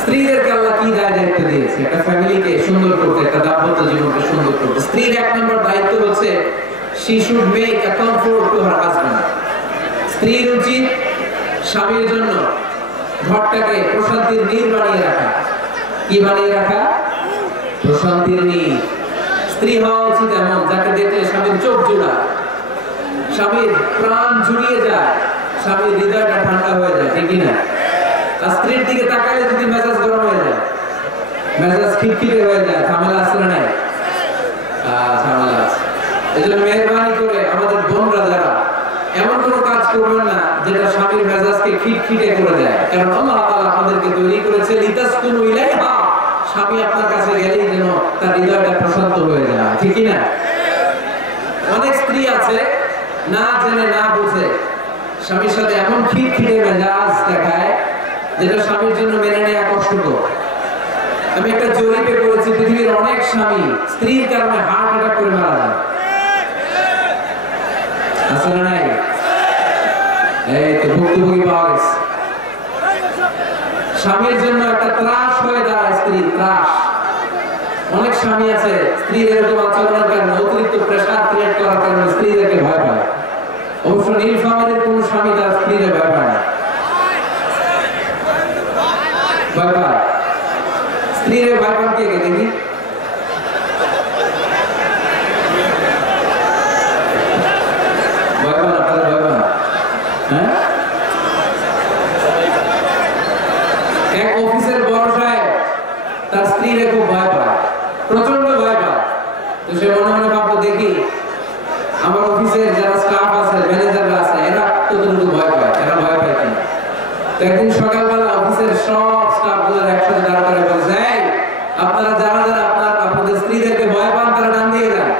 স্ত্রীদেরকে আল্লাহ কি দায়িত্ব দিয়েছে? একটা ফ্যামিলিকে সুন্দর করতে, একটা দাম্পত্য জীবনকে সুন্দর করতে। স্ত্রীর এক নম্বর দায়িত্ব হচ্ছে she should make a comfort to her husband. স্ত্রীর উচিত স্বামীর জন্য ঘরটাকে প্রশান্তির নীড় বানিয়ে রাখা। কি বানিয়ে রাখা? প্রশান্তির নীড়। স্ত্রী হওয়া উচিত এমন যাকে দেখলে স্বামীর চোখ জোড়ায়, স্বামীর প্রাণ জুড়িয়ে যায়, স্বামীর হৃদয়টা ঠান্ডা হয়ে যায়, ঠিক না? আর স্ত্রীর দিকে তাকালে যদি মেজাজ গরম হয়ে যায়, মেজাজ খিটখিটে হয়ে যায়, ঝামেলা আছে না নাই? ঝামেলা আছে। এজন্য মেহরবানি করে আমাদের বোনরা যারা এমন কোনো কাজ করবেন না যেটা স্বামীর মেজাজকে খিটখিটে করে দেয়, কারণ আল্লাহ তাআলা আমাদেরকে তৈরি করেছে লিতাসকুনু ইলাইহা, স্বামী আপনার কাছে গেলেই যেন তার হৃদয়টা প্রশান্ত হয়ে যায়, ঠিক না? অনেক স্ত্রী আছে না জেনে না বুঝে স্বামীর সাথে এমন খিটখিটে মেজাজ দেখায় যেটা স্বামীর জন্য মেনে নেওয়া কষ্টকর। আমি একটা জরিপে করেছি, পৃথিবীর অনেক স্বামী স্ত্রীর কারণে হার্ট অ্যাটাক করে মারা যায়। আসলে নাই? এই তো ভুক্তভোগী পাওয়া গেছে। স্বামীর জন্য একটা ত্রাস হয়ে দাঁড়ায় স্ত্রীর, ত্রাস। অনেক স্বামী আছে স্ত্রীর এরকম আচরণের কারণে, অতিরিক্ত প্রেসার ক্রিয়েট করার কারণে স্ত্রীদেরকে ভয় পায়। অবশ্য নীলফামারীর কোন স্বামী তার স্ত্রীদের ভয় পায় না। ভয় পায়? স্ত্রীরে ভয় পান কে দেখি? ভয় পান? আপনারা ভয় পান? হ্যাঁ, এক অফিসের বড় সাহেব তার স্ত্রীরে খুব ভয় পায়, প্রচন্ড ভয় পায়। তো সে মনে মনে ভাবলো, দেখি আমার অফিসের যারা স্টাফ আছে, ম্যানেজাররা আছে, এরা কতটুকু ভয় পায়, এরা ভয় পায় কিনা। তো একদিন সকালবেলা অফিসের সব স্টাফ গুলো একসাথে দাঁড় করে বলছে, আপনারা যারা যারা আপনাদের স্ত্রীদেরকে ভয় পান তারা ডান দিয়ে যান,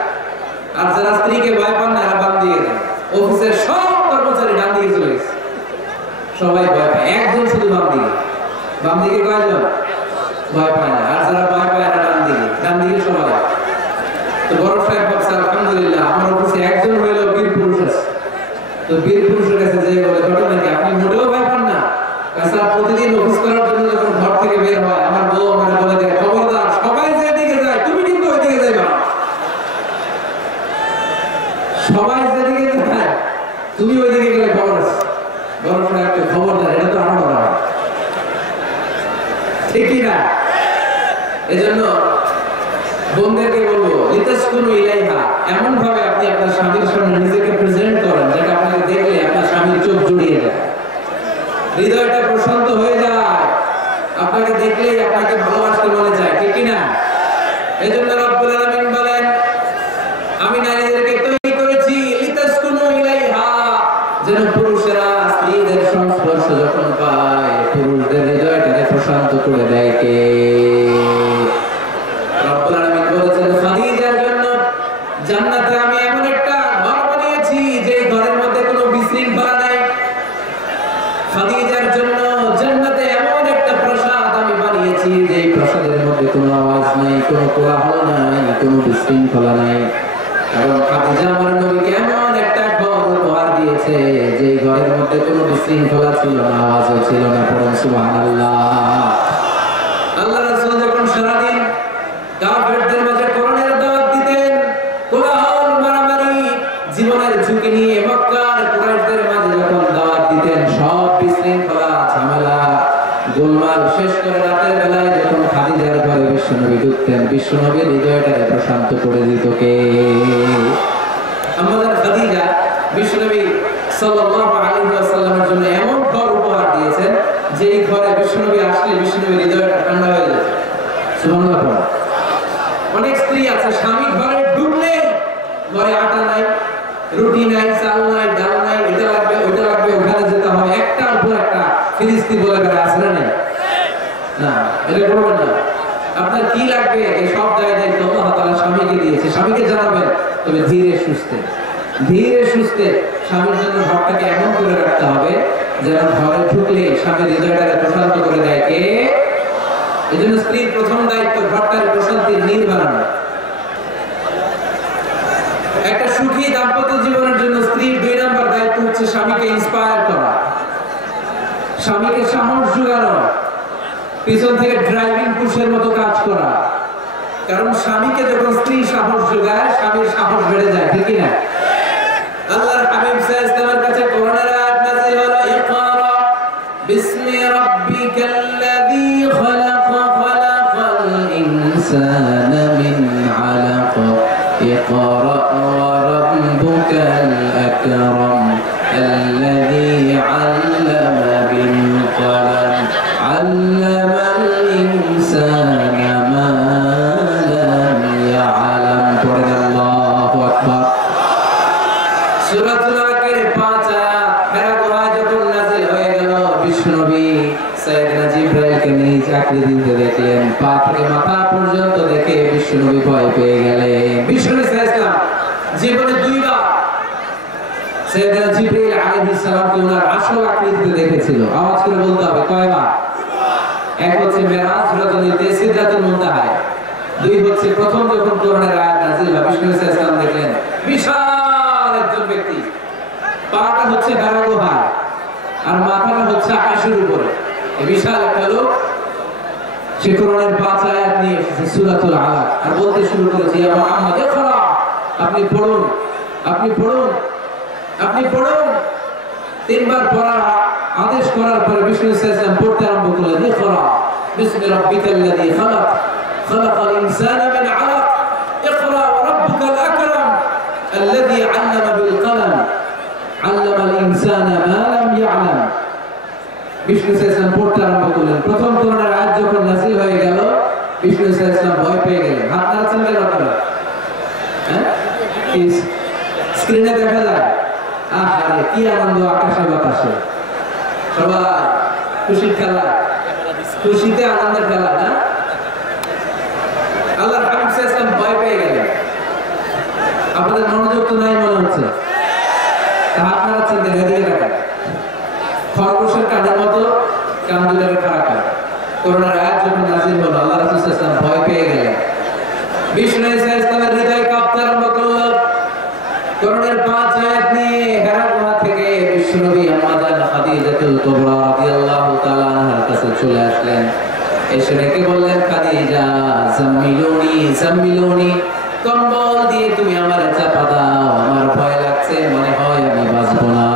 আর যারা স্ত্রীকে ভয় পান না এরা বাম দিয়ে যান। অফিসের সব কর্মচারী ডান দিকে চলে গেছে, সবাই ভয় পায়, একজন শুধু বাম দিকে। বাম দিকে কয়জন ভয় পায় না, আর যারা ভয় পায় না ডান দিকে সবাই। তো বড় সাহেব ভাবছে, আলহামদুলিল্লাহ আমার অফিসে একজন হইলো বীর পুরুষ আছে। তো বীর পুরুষের কাছে যে বলে, ঘটনা কি আপনি মোটেও ভয় পান না? স্যার, প্রতিদিন অফিস করার জন্য যখন ঘর থেকে বের হয় আমার বউ আমার বলে দেয়, খবরদার সবাই যেদিকে যায় তুমি কিন্তু ওইদিকে যাইবা, সবাই যেদিকে যায় তুমি ওইদিকে গেলে খবর আছে। বড় সাহেবকে খবরদার, এটা তো আরো বড়, ঠিকই না? এজন্য বোনদেরকে বলবো, লিতাসকুনু ইলাইহা, এমন ভাবে আপনি আপনার স্বামীর সামনে নিজেকে প্রেজেন্ট করেন যেটা আপনাকে দেখলে আপনার স্বামীর চোখ জুড়িয়ে যায়, হৃদয়টা প্রশান্ত হয়ে যায়, আপনাকে দেখলেই আপনাকে ভালোবাসতে মনে চায়, ঠিক কি না? এজন্য রব্বুল আলামিন বলেন, আমি নারীদেরকে তৈরি করেছি লিতাসকুনু ইলাইহা, যেন পুরুষেরা স্ত্রীদের সংস্পর্শ যখন পায় পুরুষদের হৃদয়টাকে প্রশান্ত করে দেয়। কে? রব্বুল আলামিন বলেছেন, খাদিজার জন্য জান্নাতে আমি এমন একটা ঘর বানিয়েছি যে ঘরের মধ্যে কোনো বিশৃঙ্খলা নাই। খাদিজার জন্য জান্নাতে এমন একটা প্রাসাদ আমি বানিয়েছি যে প্রাসাদের মধ্যে কোনো আওয়াজ নাই, কোনো কোলাহল নাই, কোনো বিশৃঙ্খলা নাই। কারণ খাদিজা আমার নবীকে এমন একটা ঘর উপহার দিয়েছে যে ঘরের মধ্যে কোনো বিশৃঙ্খলা ছিল না, আওয়াজও ছিল না। পড়ুন সুবহানাল্লাহ। আল্লাহ রাসূল যখন সারাদিন কাফেরদের মাঝে কোরআনের দাওয়াত দিতেন, কোলাহল মারামারি জীবনের ঝুঁকি নিয়ে মক্কার কুরাইশদের মাঝে যখন দাওয়াত দিতেন, সব বিশৃঙ্খলা ঝামেলা গোলমাল শেষ করে রাতের বেলায় যখন খাদিজার ঘরে বিশ্বনবী ঢুকতেন, বিশ্বনবীর হৃদয়টাকে প্রশান্ত করে দিত কে? আমাদের খাদিজা বিশ্বনবী সাল্লাল্লাহু আলাইহি ওয়াসাল্লামের জন্য এমন ঘর উপহার দিয়েছেন যে এই ঘরে বিশ্বনবী আসলে বিশ্বনবীর হৃদয়টা ঠান্ডা হয়ে যেত। সুবহানাল্লাহ। অনেক স্ত্রী আছে স্বামী ঘরে ঢুকলে ঘরে আটা নাই, রুটি নাই, চাল নাই, ডাল নাই, এটা লাগবে ওইটা লাগবে, ওখানে যেতে হবে, একটার উপর একটা ফিরিস্তি বলে বেড়ায়, আসলে নেই না? এটা করবেন না। আপনার কি লাগবে এই সব জায়গায় তো আল্লাহ তাআলা স্বামীকে দিয়েছে, স্বামীকে জানাবেন, তবে ধীরে সুস্থে ধীরে সুস্থে স্বামীর জন্য ঘরটাকে এমন করে রাখতে হবে যেন ঘরে ঢুকলে স্বামীর হৃদয়টাকে প্রশান্ত করে দেয়। কে? এজন্য স্ত্রীর প্রথম দায়িত্ব ঘরটার প্রশান্তির নীড় বানানো। একটা সুখী দাম্পত্য জীবনের জন্য স্ত্রীর 2 নম্বর দায়িত্ব হচ্ছে স্বামীকে ইন্সপায়ার করা, স্বামীকে সাহস জোগানো, পিছন থেকে ড্রাইভিং পুরুষের মতো কাজ করা। কারণ স্বামীকে যখন স্ত্রী সাহস যোগায়, স্বামীর সাহস বেড়ে যায়, ঠিক কি না? আল্লাহর হাবিব সাল্লাল্লাহু আলাইহি ওয়াসাল্লামের কাছে কোরআনের আয়াত নাযিল হলো, ইকরা বিসমি রাব্বিকাল্লাযী খালাক খালাকাল ইনসানা মিন আলাক ইকরা ওয়া রাব্বুকাল আকরাম আল্লাযী আল্লামা বিল কলম আল্লামাল ইনসানা মা লাম ইয়ালাম। পড়েন আল্লাহু আকবার। সূরাতুল আলাকের 5 আয়াত হেরা গুহায় যখন নাযিল হয়ে গেল, বিশ্বনবী সাইয়েদনা জিবরাইলকে নিজ আকৃতিতে দেখলেন, পা থেকে মাথা পর্যন্ত দেখে বিশ্বনবী ভয় পেয়ে গেলেন। বিশ্বনবী সাল্লাল্লাহু আলাইহি ওয়াসাল্লাম জীবনে দুইবার সাইয়েদনা জিবরাইল আলাইহিস সালামকে ওনার আসল আকৃতিতে দেখেছিল। আওয়াজ করে বলতে হবে কয়বার? এক হচ্ছে মেরাজ রজনীতে সিদরাতুল মুনতাহায়, দুই হচ্ছে প্রথম যখন কোরআনের আয়াত নাযিল হয় বিশ্বনবী সাল্লাল্লাহু আলাইহি ওয়াসাল্লাম দেখলেন বিশাল একজন ব্যক্তি, পাটা হচ্ছে হেরা গুহায় আর মাথাটা হচ্ছে আকাশের উপরে। এই বিশাল একটা লোক সে কোরআনের 5 আয়াত নিয়ে এসেছে সূরাতুল আলাক, আর বলতে শুরু করেছে, ইয়া মুহাম্মদ ইকরা, আপনি পড়ুন, আপনি পড়ুন, আপনি পড়ুন। তিনবার পড়ার আদেশ করার পরে বিষ্ণু সাল্লাল্লাহু পড়তে আরম্ভ করলেন, ইকরা বিসমি রাব্বিকাল্লাযী খালাক খালাকাল ইনসানা মিন আলাক ইকরা ওয়া রাব্বুকাল আকরাম আল্লাযী আল্লামা বিল কলম আল্লামাল ইনসানা মা লাম ইয়ালাম। বিষ্ণু সাল্লাল্লাহু পড়তে আরম্ভ করলেন। প্রথম কোরআনের আয়াত যখন নাযিল হয়ে গেল, বিষ্ণু সাল্লাল্লাহু ভয় পেয়ে গেলেন। হাত নাড়ছেন কেন আপনারা? হ্যাঁ, স্ক্রিনে দেখা যায়। আহারে কি আনন্দ আকাশে বাতাসে, সবাই খুশির খেলা, খুশিতে আনন্দের খেলা না? আল্লাহর হাবিব সাল্লাল্লাহু আলাইহি ওয়াসাল্লাম ভয় পেয়ে গেলেন। আপনাদের মনোযোগ তো নাই মনে হচ্ছে। হাত নাড়াচ্ছেন কেন? এদিকে তাকান। খরগোশের কানের মতো কান দুলারে খাড়া করে। কোরআনের আয়াত যখন নাযিল হলো, আল্লাহ রাসূল সাল্লাল্লাহু আলাইহি ওয়াসাল্লাম ভয় পেয়ে গেলেন। বিষ্ণু সাল্লাল্লাহু হৃদয় কাঁপতে আরম্ভ করল। কোরআনের 5 আয়াত নিয়ে হেরা গুহা থেকে বিশ্বনবী আম্মা জান খাদিজাতুল কুবরা রাদিয়াল্লাহু তাআলা আনহার কাছে চলে আসলেন। এসে ডেকে বললেন, খাদিজা জাম্মিলুনি জাম্মিলুনি, কম্বল দিয়ে তুমি আমার চাপা দাও, আমার ভয় লাগছে, মনে হয় আমি বাঁচব না।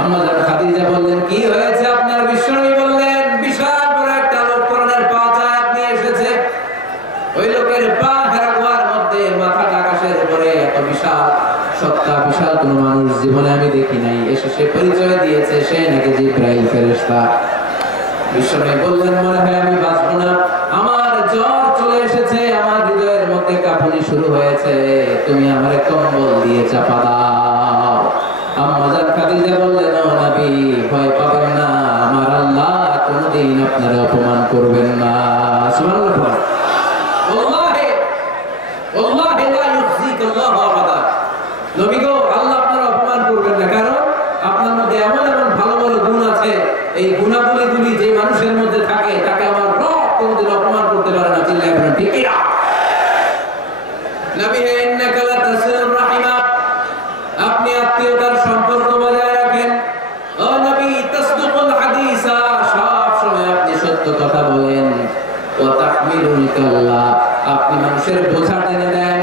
আম্মা জান খাদিজা বললেন, কি হয়েছে আপনার? বিশ্বনবী বললেন, বিশাল বড় একটা লোক কোরআনের 5 আয়াত নিয়ে এসেছে। ওই লোকের পা হেরা গুহার মধ্যে, মাথাটা আকাশের উপরে, এত বিশাল সত্তা, বিশাল কোন মানুষ জীবনে আমি দেখি নাই। এসে সে পরিচয় দিয়েছে সে নাকি জিবরাইল ফেরেশতা। বিশ্বনবী বললেন, মনে হয় আমি বাঁচব না, আমার জ্বর চলে এসেছে, আমার হৃদয়ের মধ্যে কাঁপুনি শুরু হয়েছে, তুমি আমারে কম্বল দিয়ে চাপা দাও। আম্মা জান খাদিজা বললেন, ও নবী ভয় পাবেন না, আমার আল্লাহ কোনদিন আপনার অপমান করবেন না। সুবহানাল্লাহ। ওয়াল্লাহি ওয়াল্লাহি লা ইউখজিকাল্লাহু আবাদা। নবী গো, আল্লাহ আপনার অপমান করবেন না, কারণ আপনার মধ্যে এমন এমন ভালো ভালো গুণ আছে, এই গুণাবলীগুলি যে মানুষের মধ্যে থাকে তাকে আমার রব কোনদিন অপমান করতে পারে না। চিল্লায় বলেন ঠিক কি না? নবী হে, ইন্নাকা লা তাসিলুর রাহিমা, আপনি আত্মীয়তার সম্পর্ক বজায় রাখেন। ও নবী, তাসদুকুল হাদিসা, সব সময় আপনি সত্য কথা বলেন। ওয়া তাহমিলুল কাল্লা, আপনি মানুষের বোঝা টেনে দেন।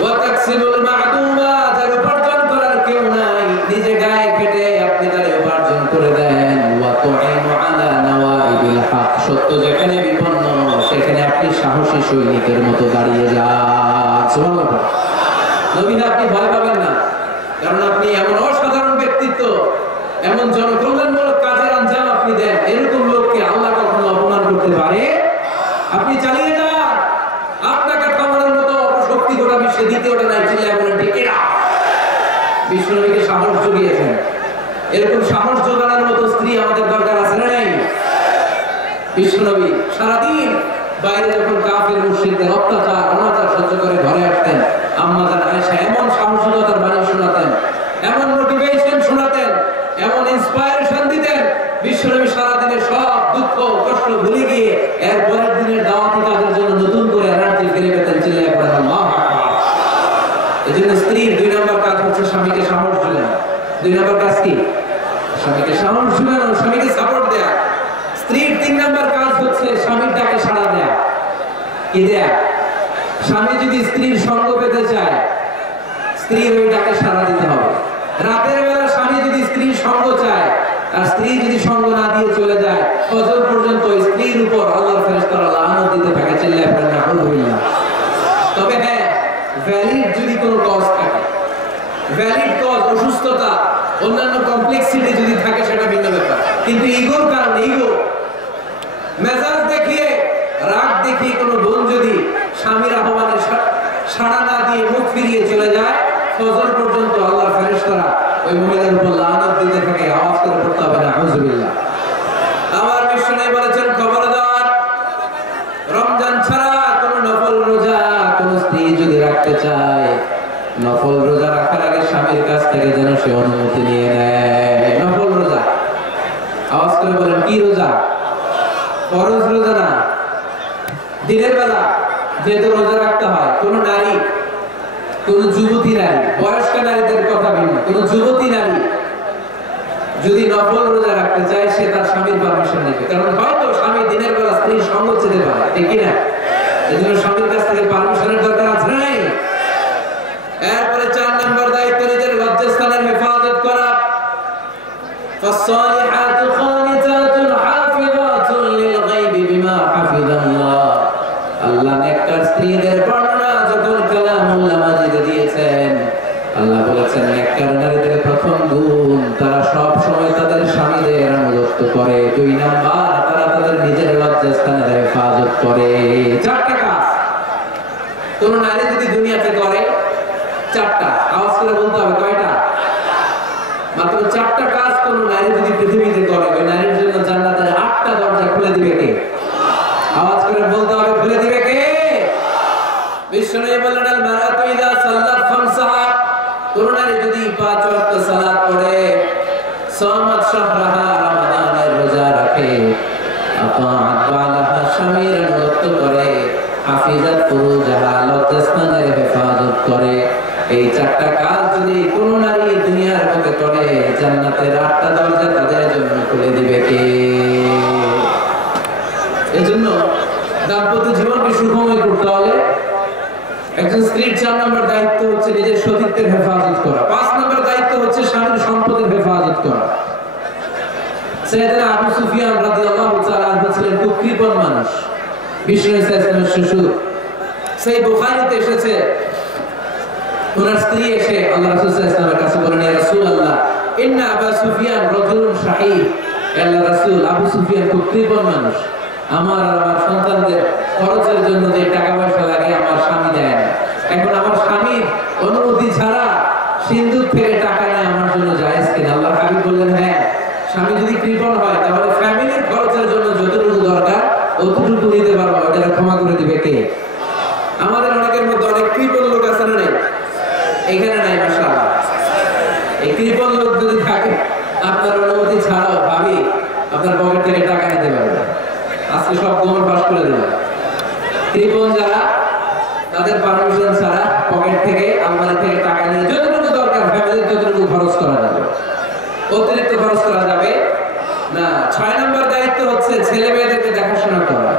ওয়া তাকসিবুল মা'দুমা, যার উপার্জন করার কেউ নাই, নিজে গায়ে কেটে আপনি তার উপার্জন করে দেন। ওয়া তু'ইনু আলা নাওয়াইবিল হক, সত্য যেখানে বিপন্ন সেখানে আপনি সাহসী সৈনিকের মতো দাঁড়িয়ে যান। সুবহানাল্লাহ। নবী, আপনি ভয় পাবেন না, কারণ আপনি এমন অসাধারণ ব্যক্তিত্ব, এমন জনকল্যাণমূলক কাজের আঞ্জাম আপনি দেন, এরকম লোককে আল্লাহ কখনো অপমান করতে পারে? আপনি চালিয়ে যান, আপনাকে থামানোর মতো অপশক্তি গোটা বিশ্বে দ্বিতীয়টা নাই। চিল্লায় বলেন ঠিক কি না? বিশ্বনবীকে সাহস জুগিয়েছেন। এরকম সাহস জোগানোর মতো স্ত্রী আমাদের দরকার আছে না নাই? বিশ্বনবী সারাদিন বাইরে যখন কাফের মুশরিকদের অত্যাচার অনাচার সহ্য করে ঘরে আসতেন, আম্মা জান আয়েশা এমন সাহসিকতার বাণী শোনাতেন, এমন মোটিভেশন শোনাতেন, এমন ইন্সপায়ারেশন দিতেন, বিশ্বনবী সারাদিনের সব দুঃখ কষ্ট ভুলে গিয়ে এর পরের দিনের দাওয়াতি কাজের জন্য নতুন করে এনার্জি ফিরে পেতেন। চিল্লায় পড়েন আল্লাহু আকবার। এজন্য স্ত্রীর 2 নম্বর কাজ হচ্ছে স্বামীকে সাহস জোগানো। 2 নম্বর কাজ কি? স্বামীকে সাহস জোগানো। স্বামীর ডাকে সাড়া দেয়া, কি দেয়া? স্বামী যদি স্ত্রীর সঙ্গ পেতে চায়, স্ত্রীর ওই ডাকে সাড়া দিতে হবে। রাতের বেলা স্বামী যদি স্ত্রীর সঙ্গ চায়, আর স্ত্রী যদি সঙ্গ না দিয়ে চলে যায়, ফজর পর্যন্ত স্ত্রীর উপর আল্লাহর ফেরেশতারা লানত দিতে থাকে, চিল্লায়ে পড়েন আলহামদুলিল্লাহ। তবে হ্যাঁ, ভ্যালিড যদি কোনো কজ থাকে, ভ্যালিড কজ, অসুস্থতা, অন্যান্য কমপ্লেক্সিটি যদি থাকে, সেটা ভিন্ন ব্যাপার। কিন্তু ইগোর কারণে, ইগো, মেজাজ দেখিয়ে, রাগ দেখিয়ে কোনো বোন যদি স্বামীর আহ্বানে সাড়া না দিয়ে মুখ ফিরিয়ে চলে যায়, ফজর পর্যন্ত আল্লাহর ফেরেশতারা ওই মহিলার উপর লানত দিতে থাকে। আওয়াজ করে পড়তে হবে না, আউযুবিল্লাহ। আমার বিশ্বনবী বলেছেন, খবরদার, রমজান ছাড়া কোন নফল রোজা কোন স্ত্রী যদি রাখতে চায়, নফল রোজা রাখার আগে স্বামীর কাছ থেকে যেন সে অনুমতি নিয়ে নেয়। নফল রোজা, আওয়াজ করে বলেন, কি রোজা? ফরজ রোজা না। দিনের বেলা যেহেতু রোজা রাখতে হয়, কোন নারী, কোন যুবতী নারী, বয়স্ক নারীদের কথা ভিন্ন, কোন যুবতী নারী যদি নফল রোজা রাখতে চায়, সে তার স্বামীর পারমিশন নেবে। কারণ হয়তো স্বামী দিনের বেলা স্ত্রীর সঙ্গ চেতে পারে, ঠিক কিনা? এই জন্য স্বামীর কাছ থেকে পারমিশনের দরকার আছে না? এরপরে 4 নম্বর দায়িত্ব, নিজের লজ্জাস্থানের হেফাজত করা। ফাসসালিহাতু খানিতাতুন হাফিযাতুন লিল-গায়বি বিমা হাফিজাল্লাহ। আল্লাহ নেককার স্ত্রীদের বর্ণনা যখন কালামুল্লাহ মাজিদে দিয়েছেন, আল্লাহ বলেছেন নেককার নারীদের প্রথম গুণ, তারা সব সময় তাদের স্বামীদের আনুগত্য করে। 2 নাম্বার, তারা তাদের নিজের লজ্জাস্থানের হেফাজত করে। 4টা কাজ কোন নারী যদি দুনিয়াতে করে, 4টা, আওয়াজ করে বলতে হবে, কয়টা? মাত্র 4টা কাজ কোন নারী যদি পৃথিবীতে করে, ওই নারীর জন্য জান্নাতের 8টা দরজা খুলে দিবে কে? আওয়াজ করে বলতে হবে, খুলে দিবে কে? বিশ্বনবী বললেন, আল মারাতু ইযা সাল্লাত খামসাহা, কোন নারী যদি 5 ওয়াক্ত সালাত পড়ে, সামাত শাহরাহা, রমাদানের রোজা রাখে, আতাআত বালাহা, স্বামীর আনুগত্য করে, হাফিজাত ফুরুজাহা, লজ্জাস্থানের হেফাজত করে, এই 4টা কাজ যদি কোন নারী দুনিয়ার মধ্যে করে, জান্নাতের 8টা দরজা তাদের জন্য খুলে দিবে কে? এজন্য দাম্পত্য জীবনকে সুখময় করতে হলে একজন স্ত্রীর 4 নম্বর দায়িত্ব হচ্ছে নিজের সতীত্বের হেফাজত করা। 5 নম্বর দায়িত্ব হচ্ছে স্বামীর সম্পদের হেফাজত করা। সাইয়েদনা আবু সুফিয়ান রাদিয়াল্লাহু তাআলা আনহু ছিলেন খুব কৃপণ মানুষ, বিশ্বনবী সাল্লাল্লাহু আলাইহি ওয়াসাল্লামের শ্বশুর। সেই বুখারীতে এসেছে, ওনার স্ত্রী এসে আল্লাহ রাসূল সাল্লাল্লাহু আলাইহি ওয়াসাল্লামের কাছে বলেন, ইয়া রাসূলুল্লাহ, ইন্না আবু সুফিয়ান রাজুলুন শাহীহ। আল্লাহ রাসূল, আবু সুফিয়ান খুব কৃপণ মানুষ, আমার আর আমার সন্তানদের খরচের জন্য যে টাকা পয়সা লাগে আমার স্বামী দেয় না। এখন আমার স্বামীর অনুমতি ছাড়া সিন্ধুক থেকে টাকা নেয় আমার জন্য জায়েজ কিনা? আল্লাহর হাবিব বললেন, হ্যাঁ, স্বামী যদি কৃপণ হয় তাহলে ফ্যামিলির খরচের জন্য যতটুকু দরকার অতটুকু নিতে পারবো, এটা ক্ষমা করে দিবে কে? আমাদের অনেকের মধ্যে অনেক কৃপণ লোক আছে না? নেই? এখানে নাই, মাশাআল্লাহ। এই কৃপণ লোক যদি থাকে, আপনার অনুমতি ছাড়াও ভাবি আপনার পকেট থেকে টাকা নিতে পারবে, আজকে সব গোমর পাস করে দেবে। কৃপণ যারা, তাদের পারমিশন ছাড়া পকেট থেকে, আলমারি থেকে টাকা নিয়ে যতটুকু দরকার ফ্যামিলির যতটুকু খরচ করা যাবে, অতিরিক্ত খরচ করা যাবে না। 6 নম্বর দায়িত্ব হচ্ছে ছেলে মেয়েদেরকে দেখাশোনা করা,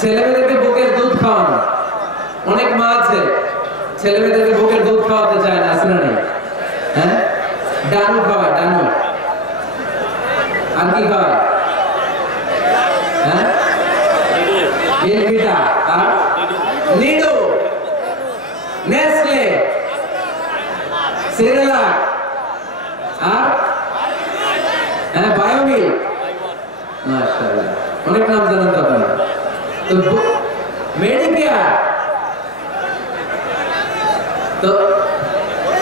ছেলে মেয়েদেরকে বুকের দুধ খাওয়ানো। অনেক মা আছে ছেলে মেয়েদেরকে বুকের দুধ খাওয়াতে চায় না, আছে না? নেই? হ্যাঁ, ডানু খাওয়ায়, ডানু। আর কি খাওয়ায়? হ্যাঁ, আর নিডো, নেসলে, সেরেলাক, আর হ্যাঁ বায়োমিল। মাশাআল্লাহ, অনেক নাম জানেন তো আপনারা। তো মেডিকেয়ার, তো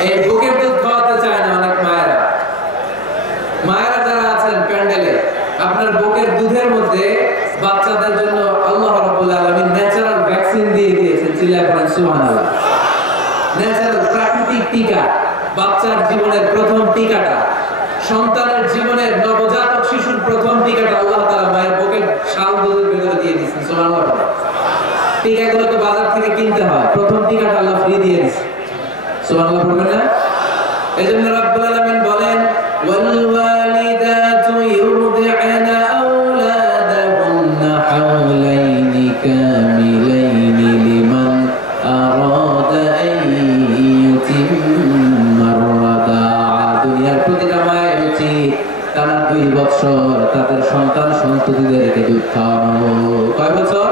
এই বুকের দুধ খাওয়াতে চায় না অনেক মায়েরা। মায়েরা যারা আছেন প্যান্ডেলে, আপনার বুকের দুধের মধ্যে বাচ্চাদের জন্য আল্লাহ রাব্বুল আলামিন ন্যাচারাল ভ্যাকসিন দিয়ে দিয়েছেন, চিল্লায়ে পড়েন সুবহানাল্লাহ। ন্যাচারাল প্রাকৃতিক টিকা, বাচ্চার জীবনের প্রথম টিকাটা, সন্তানের জীবনের নবজাতক শিশুর প্রথম টিকাটা আল্লাহ তাআলা মায়ের বুকের শাল দুধের ভিতরে দিয়ে দিয়েছেন, সুবহানাল্লাহ। টিকাগুলো তো বাজার থেকে কিনতে হয়, প্রথম টিকাটা আল্লাহ ফ্রি দিয়ে দিয়েছে, সুবহানাল্লাহ বলবেন না? এজন্য রাব্বুল আলামিন বলেন, ওয়াল ওয়ালিদাতু ইউরদি'না আওলাদাহুন্না হাওলাইন বছর তাদের সন্তান সন্ততিদেরকে দুধ খাওয়ানো। কয় বছর?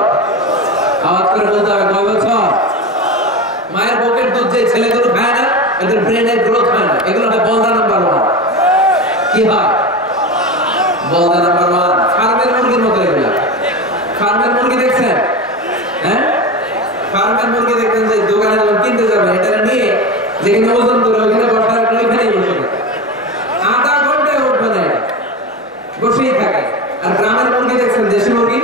আওয়াজ করে বলতে হবে, কয় বছর? মায়ের বুকের দুধ যে ছেলেগুলো খায় না, এদের ব্রেনের গ্রোথ হয় না, এগুলো হয় বলদা নাম্বার 1। কি হয়? বলদা নাম্বার 1। ফার্মের মুরগির মতো এগুলা। ফার্মের মুরগি দেখছেন? হ্যাঁ, ফার্মের মুরগি দেখবেন যে দোকানে যখন কিনতে যাবেন, এটা নিয়ে যেখানে ওজন করে ওইখানে বসা রাখলে ওইখানেই বসে থাকে, আধা ঘন্টায় উঠবে না, এটা বসেই থাকে। আর গ্রামের মুরগি দেখছেন, দেশি মুরগি,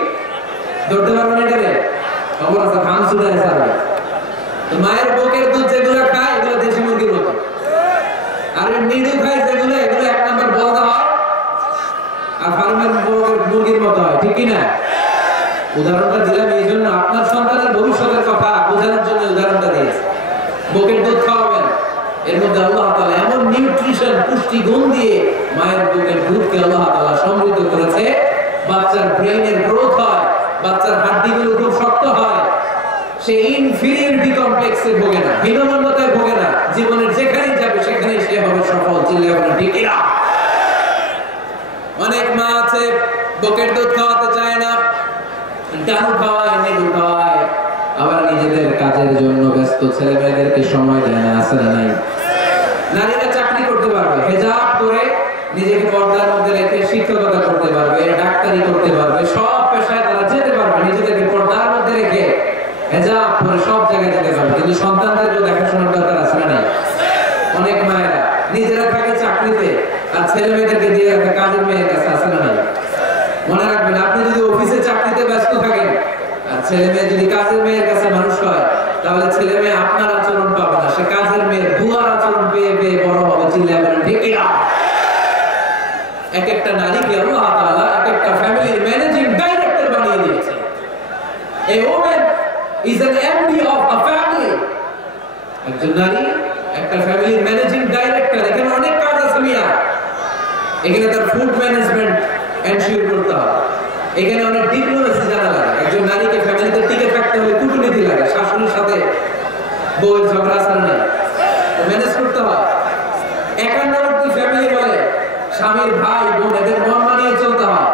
ধরতে পারবেন এটারে? খবর আছে, ধান ছুটায় ছাড়বে। তো মায়ের বুকের দুধ যেগুলো খায় এগুলো দেশি মুরগির মতো, আর নিডু খায় যেগুলো, এগুলো 1 নম্বর বলদা হয়, আর ফার্মের মুরগির মতো হয়। ঠিক কিনা? উদাহরণটা দিলাম এই জন্য, আপনার সন্তানের ভবিষ্যতের কথা বোঝানোর জন্য উদাহরণটা দিয়েছি। বুকের দুধ খাওয়াবেন, এর মধ্যে আল্লাহ তাআলা এমন নিউট্রিশন, পুষ্টি গুণ দিয়ে মায়ের বুকের দুধকে আল্লাহ তাআলা সমৃদ্ধ করেছে। বাচ্চার ব্রেনের গ্রোথ হয়, বাচ্চার হাড্ডিগুলো খুব শক্ত হয়, সে ইনফিরিয়রিটি কমপ্লেক্সে ভোগে না, হীনমন্যতায় ভোগে না, জীবনের যেখানেই যাবে সেখানেই সে হবে সফল। চিল্লায় বলেন ঠিক কিনা? অনেক মা আছে বুকের দুধ খাওয়াতে চায় না, ডানু খাওয়ায়, নেডু খাওয়ায়, আবার নিজেদের কাজের জন্য ব্যস্ত, ছেলে মেয়েদেরকে সময় দেয় না। আছে না নাই? নারীরা চাকরি করতে পারবে, হেজাব করে নিজেকে পর্দার মধ্যে রেখে শিক্ষকতা করতে পারবে, ডাক্তারি করতে পারবে, সব পেশায় তারা যেতে পারবে, নিজেদেরকে পর্দার মধ্যে রেখে হেজাব করে সব জায়গায় যেতে পারবে। কিন্তু সন্তানদেরকে দেখাশোনার দরকার আছে না নাই? অনেক মায়েরা নিজেরা থাকে চাকরিতে, আর ছেলে মেয়েদেরকে দিয়ে রাখে কাজের মেয়ের কাছে। আছে না নাই? মনে রাখবেন, আপনি যদি অফিসে চাকরিতে ব্যস্ত থাকেন আর ছেলে মেয়ে যদি কাজের মেয়ের কাছে মানুষ হয়, তাহলে ছেলে মেয়ে আপনার আচরণ পাবে না, সে কাজের মেয়ের বুয়ার আচরণ পেয়ে পেয়ে বড় হবে। চিল্লায় বলেন ঠিক কিনা? এক একটা নারীকে আল্লাহ তাআলা এক একটা ফ্যামিলির ম্যানেজিং ডাইরেক্টর বানিয়ে দিয়েছে। A woman is an MD of a family. একজন নারী একটা ফ্যামিলির ম্যানেজিং ডাইরেক্টর। এখানে অনেক কাজ আছে মিয়া। এখানে তার ফুড ম্যানেজমেন্ট এনশিওর করতে হবে, এখানে অনেক ডিপ্লোমেসি জানা লাগে। একজন নারীকে ফ্যামিলিতে টিকে থাকতে হলে কূটনীতি লাগে, শাশুড়ির সাথে বউয়ের ঝগড়া আছে না, ম্যানেজ করতে হয়। একান্নবর্তী ফ্যামিলি বলে স্বামীর ভাই বোন এদের মন মানিয়ে চলতে হয়,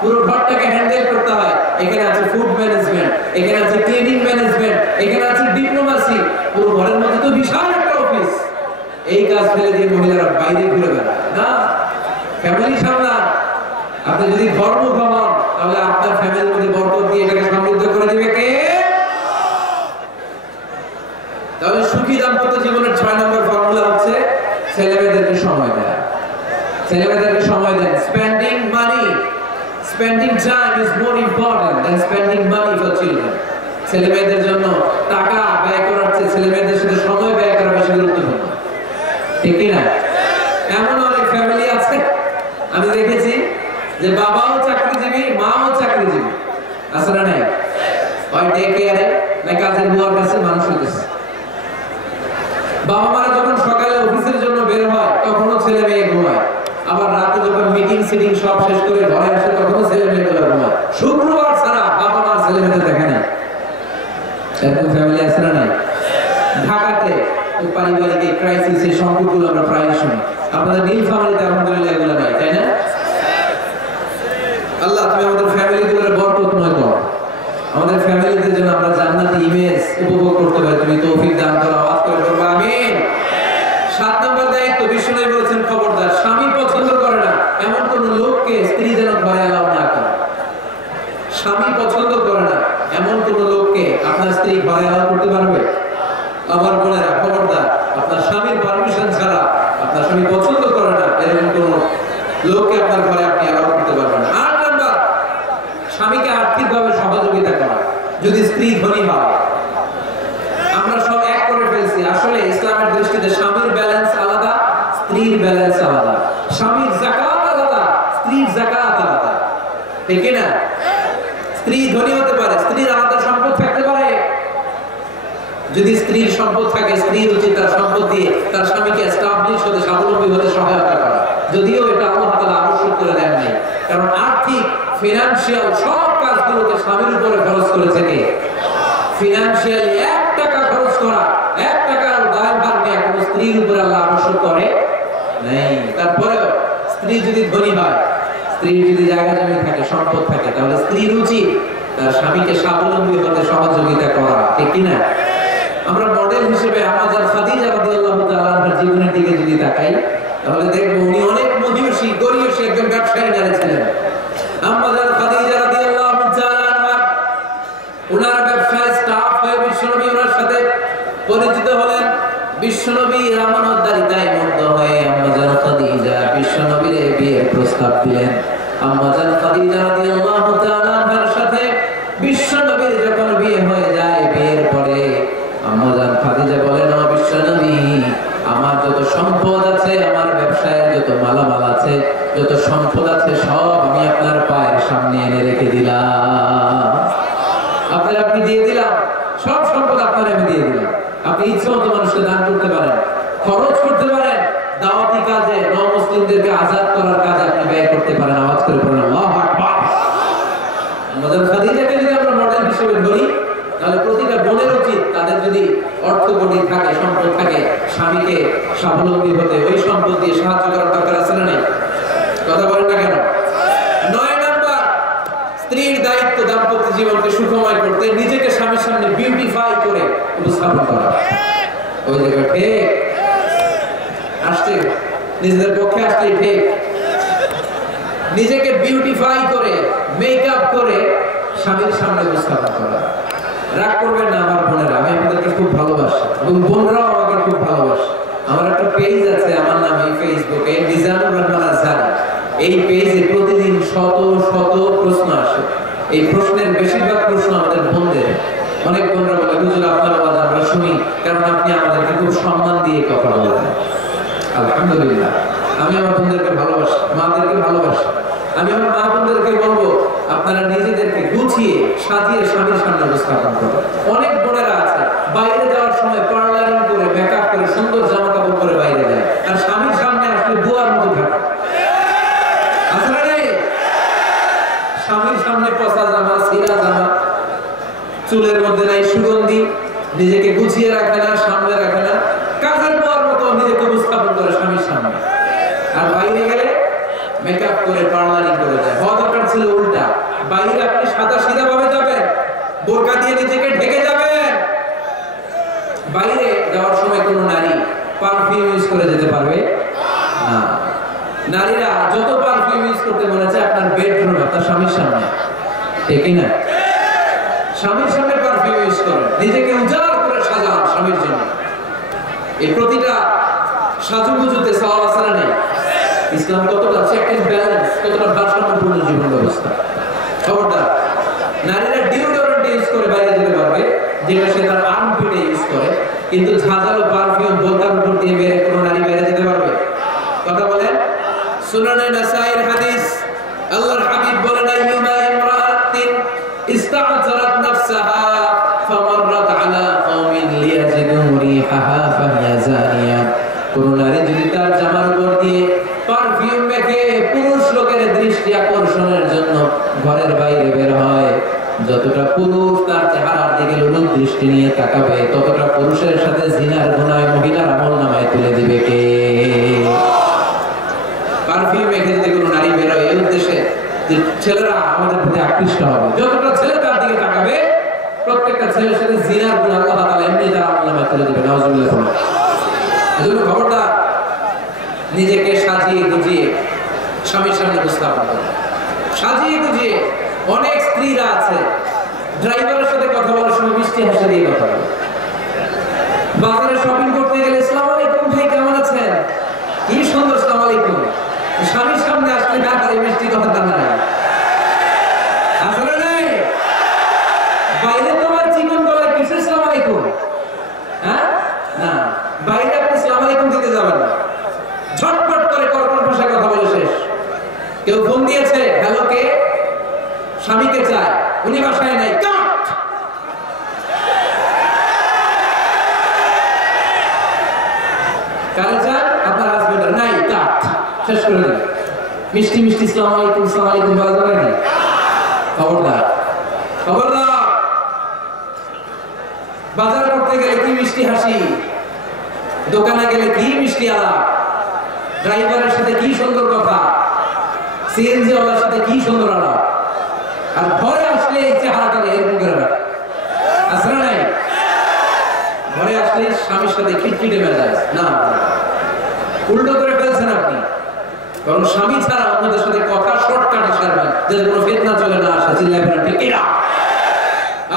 পুরো ঘরটাকে হ্যান্ডেল করতে হয়। এখানে আছে ফুড ম্যানেজমেন্ট, এখানে আছে ক্লিনিং ম্যানেজমেন্ট, এখানে আছে ডিপ্লোমেসি। পুরো ঘরের মধ্যে তো বিশাল একটা অফিস। এই কাজ ফেলে দিয়ে মহিলারা বাইরে ঘুরে বেড়ায় না, ফ্যামিলি সামলান। আপনি যদি ধর্মুখ হন, তাহলে আপনার ফ্যামিলির মধ্যে বরকত দিয়ে এটাকে সমৃদ্ধ করে দিবে কে? তাহলে সুখী দাম্পত্য জীবনের 6 নম্বর ফর্মুলা হচ্ছে ছেলেমেয়েদেরকে সময় দেয়া। ছেলেমেয়েদেরকে সময় দেন। Spending money, spending time is more important than spending money for children. ছেলেমেয়েদের জন্য টাকা ব্যয় করার চেয়ে ছেলেমেয়েদের সাথে সময় ব্যয় করা বেশি গুরুত্বপূর্ণ। ঠিক কি না? এমন অনেক ফ্যামিলি আছে আমি দেখেছি যে বাবাও চাকরিজীবী, মাও চাকরিজীবী। আছে না নাই? হয় ডে কেয়ারে না কাজের বুয়ার কাছে মানুষ হইতেছে। বাবা মারা যখন সকালে অফিসের জন্য বের হয় তখনও ছেলে মেয়ে ঘুমায়, আবার রাতে যখন মিটিং সিটিং সব শেষ করে ঘরে আসে তখনও ছেলে মেয়ে ঘুমায়। শুক্রবার ছাড়া বাবা মা ছেলে মেয়েদের দেখে না। এরকম ফ্যামিলি আছে না নাই? ঢাকাতে পারিবারিক ক্রাইসিস এই সংকটগুলো আমরা প্রায় শুনি। আপনাদের নীল ফ্যামিলিতে আলহামদুলিল্লাহ এগুলো নাই, তাই না? আল্লাহ তুমি আমাদের ফ্যামিলিগুলোর বরকতময় করো, আমাদের ফ্যামিলিদের জন্য আমরা জান্নাতি ইমেজ উপভোগ করতে পারি, তুমি তৌফিক দান করো। আওয়াজ করে বলবো আমিন। 7 নম্বর দায়িত্ব, বিষ্ণু বলেছেন খবরদার, স্বামী পছন্দ করে না এমন কোন লোককে স্ত্রী যেন ঘরে অ্যালাউ না করে। স্বামী পছন্দ করে না এমন কোন লোককে আপনার স্ত্রী ঘরে অ্যালাউ করতে পারবে? আমার বোনেরা খবরদার, আপনার স্বামীর পারমিশন ছাড়া, আপনার স্বামী পছন্দ করে না এরকম কোন লোককে আপনার ঘরে আপনি অ্যালাউ করতে পারবেন না। 8 নম্বর, স্বামীকে আর্থিকভাবে সহযোগিতা করা। যদি স্ত্রী ধনী হয়, আমরা সব এক করে ফেলছি, আসলে ইসলামের দৃষ্টিতে স্বামীর ব্যালেন্স আলাদা, স্ত্রীর ব্যালেন্স আলাদা। স্বামীর যাকাত আলাদা, স্ত্রীর যাকাত আলাদা। ঠিক না? স্ত্রী ধনী হতে পারে, স্ত্রীর আলাদা সম্পদ থাকতে পারে। যদি স্ত্রীর সম্পদ থাকে, স্ত্রীর উচিত তার সম্পদ দিয়ে তার স্বামীকে এস্টাবলিশ হতে, স্বাবলম্বী হতে সহায়তা করা। যদিও এটা আল্লাহ তাআলা আবশ্যক করে দেন নাই, কারণ আর্থিক ফিনান্সিয়াল সব কাজগুলোকে স্বামীর উপরে খরচ করেছে কে? ফিনান্সিয়ালি 1 টাকা খরচ করা, 1 টাকার দায়ভার নিয়ে কোনো স্ত্রীর উপরে আল্লাহ আবশ্যক করে নাই। তারপরেও স্ত্রী যদি ধনী হয়, স্ত্রীর যদি জায়গা জমি থাকে, সম্পদ থাকে, তাহলে স্ত্রীর উচিত তার স্বামীকে স্বাবলম্বী হতে সহযোগিতা করা, ঠিক কিনা? আমরা মডেল হিসেবে আমাদের খাদিজা রাদিয়াল্লাহু তাআলা আনহার জীবনের দিকে যদি তাকাই, তাহলে দেখব উনি অনেক মহিয়সী গরিয়সী একজন ব্যবসায়ী নারী ছিলেন। আমাদের খাদিজা রাদিয়াল্লাহু তাআলা আনহা ওনার ব্যবসায় স্টাফ হয়ে বিশ্বনবী ওনার সাথে পরিচিত হলেন। বিশ্বনবীর আমানতদারিতায় মুগ্ধ হয়ে আম্মাজান খাদিজা বিশ্বনবীর বিয়ের প্রস্তাব দিলেন। আম্মাজান খাদিজা রাদিয়াল্লাহু তাআলা আনহার সাথে বিশ্বনবীর যখন বিয়ে হয়ে যায়, বিয়ের পরে আম্মাজান খাদিজা বলেন, ও বিশ্বনবী, আমার যত সম্পদ আছে, আমার ব্যবসায়ের যত মালামাল আছে, যত সম্পদ আছে, সব আমি আপনার পায়ের সামনে এনে রেখে দিলাম। আপনি দিয়ে দিলাম, সব সম্পদ আপনার আমি দিয়ে দিলাম। আপনি ইচ্ছে মতো মানুষকে দান করতে পারেন, খরচ করতে পারেন, দাওয়াতি কাজে, নও-মুসলিমদেরকে আজাদ করার কাজে আপনি ব্যয় করতে পারেন। আওয়াজ করে পড়েন আল্লাহু আকবার। আমাদের খাদিজাকে যদি আমরা মডেল হিসেবে ধরি, তাহলে প্রতিটা বোনের উচিত তাদের যদি অর্থকড়ি থাকে, সম্পদ থাকে, স্বামীকে স্বাবলম্বী হতে ওই সম্পদ দিয়ে সাহায্য করার দরকার আছে না? নেই? কথা বলেন না কেন? 9 নাম্বার, স্ত্রীর দায়িত্ব দাম্পত্য জীবনকে সুখময় করতে নিজেকে স্বামীর সামনে বিউটিফাই করে উপস্থাপন করা। ওই জায়গায় ঠিক আসছে, নিজেদের পক্ষে আসছে ঠিক। নিজেকে বিউটিফাই করে, মেকআপ করে স্বামীর সামনে উপস্থাপন করা। রাগ করবেন না আমার বোনেরা, আমি আপনাদেরকে খুব ভালোবাসি এবং বোনরাও আমাকে খুব ভালোবাসে। আমার একটা পেজ আছে আমার নামে ফেসবুকে, মিজানুর রহমান আজহারি। এই পেজে প্রতিদিন শত শত প্রশ্ন আসে। এই প্রশ্নের বেশিরভাগ প্রশ্ন আমাদের বোনদের। অনেক বোনরা বলে, হুজুর আপনার আওয়াজ আমরা শুনি, কারণ আপনি আমাদেরকে খুব সম্মান দিয়ে কথা বলেন। আলহামদুলিল্লাহ, আমি আমার বোনদেরকে ভালোবাসি, মাদেরকে ভালোবাসি। আমি আমার মা বোনদেরকে বলবো, আপনারা নিজেদেরকে গুছিয়ে সাজিয়ে স্বামীর সামনে উপস্থাপন করুন। অনেক বোনেরা আছে বাইরে যাওয়ার সময় পার্লারিং করে, মেকআপ করে, সুন্দর জামা কাপড় পরে বাইরে যায়, আর স্বামীর সামনে আসলে বুয়ার মতো থাকে। আসলে নেই, স্বামীর সামনে পচা জামা, ছিঁড়া জামা, চুলের মধ্যে নাই সুগন্ধি, নিজেকে গুছিয়ে রাখে না, সামনে রাখে না, কাজের বুয়ার মতো নিজেকে উপস্থাপন করে স্বামীর সামনে। আর বাইরে গেলে মেকআপ করে, পার্লারিং করে যায়। হওয়া দরকার ছিল উল্টা, বাইরে আপনি সাদা সিধা ভাবে যাবেন, বোরকা দিয়ে নিজেকে ঢেকে যাবেন। বাইরে যাওয়ার সময় কোনো নারী পারফিউম ইউজ করে যেতে পারবে না। নারীরা যত পারফিউম ইউজ করতে মনে চায় আপনার বেডরুমে, আপনার স্বামীর সামনে, ঠিক না? স্বামীর সামনে পারফিউম ইউজ করেন, নিজেকে উজাড় করে সাজান স্বামীর জন্য। এই প্রতিটা সাজুগুজুতে সওয়াব আছে না? নেই? ইসলাম কতটা চেক এন্ড ব্যালেন্স, কতটা ভারসাম্যপূর্ণ জীবন ব্যবস্থা। খবরদার, নারীরা ডিওডোরেন্ট ইউজ করে বাইরে যেতে পারবে, যেটা সে তার আর্মপিটে ইউজ করে, কিন্তু ঝাঁঝালো পারফিউম বোলতার উপর দিয়ে বের কোনো নারী বাইরে যেতে পারবে? কথা বলেন। সুনানে নাসাইর হাদিস, আল্লাহর হাবিব বলেন, আইয়ুমা ইমরাআতিন ইস্তা'জারাত নাফসাহা ফামাররাত আলা কওমিন লিয়াজিদু রিহাহা ফাহিয়া জানিয়া। কোন নারী যদি তার জামার উপর দিয়ে পারফিউম মেখে পুরুষ লোকের দৃষ্টি আকর্ষণের জন্য ঘরের বাইরে বের হয়, যতটা পুরুষ তার চেহারার দিকে লোলুপ দৃষ্টি নিয়ে তাকাবে, ততটা পুরুষের সাথে জিনার গুনাহ মহিলার আমলনামায় তুলে দিবে কে? পারফিউম মেখে যদি কোনো নারী বের হয় এই উদ্দেশ্যে যে ছেলেরা আমাদের প্রতি আকৃষ্ট হবে, যতটা ছেলে তার দিকে তাকাবে, প্রত্যেকটা ছেলের সাথে জিনার গুনাহ আল্লাহ তাআলা এমনি তার আমলনামায় তুলে দিবে। নাউজুবিল্লাহ। এজন্য খবরদার, নিজেকে সাজিয়ে গুজিয়ে স্বামীর সামনে উপস্থাপন করো। সাজিয়ে গুজিয়ে অনেক স্ত্রীরা আছে ড্রাইভারের সাথে কথা বলার সময় মিষ্টি হাসি দিয়ে কথা বলে। বাজারে শপিং করতে গেলে আসসালামু আলাইকুম ভাই, কেমন আছেন? কি সুন্দর আসসালামু আলাইকুম। স্বামীর সামনে আসলে না তাই মিষ্টি কথা জানা না। আসলে নাই, বাইরে তোমার চিকন গলায় কিসের আসসালামু আলাইকুম? হ্যাঁ না, বাইরে আপনি আসসালামু আলাইকুম দিতে যাবেন না, ঝটপট করে কর্কশ ভাষায় কথা বলে শেষ। কেউ ফোন দিয়েছে, হ্যালো কে? স্বামীকে চায়, উনি বাসায় নাই, কাট। কারে চান? আপনার হাজবেন্ডের নাই, কাট, শেষ করে দেন। মিষ্টি মিষ্টি আসসালামু আলাইকুম, আসসালামু আলাইকুম বলা যাবে না। খবরদার, খবরদার। বাজার করতে গেলে কি মিষ্টি হাসি, দোকানে গেলে কি মিষ্টি আলাপ, ড্রাইভারের সাথে কি সুন্দর কথা, সিএনজি ওয়ালার সাথে কি সুন্দর আলাপ, আর ঘরে আসলে এই চেহারাটা এরকম করে রাখে, আসলে নাই ঘরে আসলে স্বামীর সাথে খিটখিটে মেজাজ না, উল্টো করে ফেলছেন আপনি। কারণ স্বামী ছাড়া আপনাদের সাথে কথা শর্টকাটে সারবেন, যাতে কোনো ফিতনা চলে না আসে, চিল্লায় বলেন ঠিক কিনা।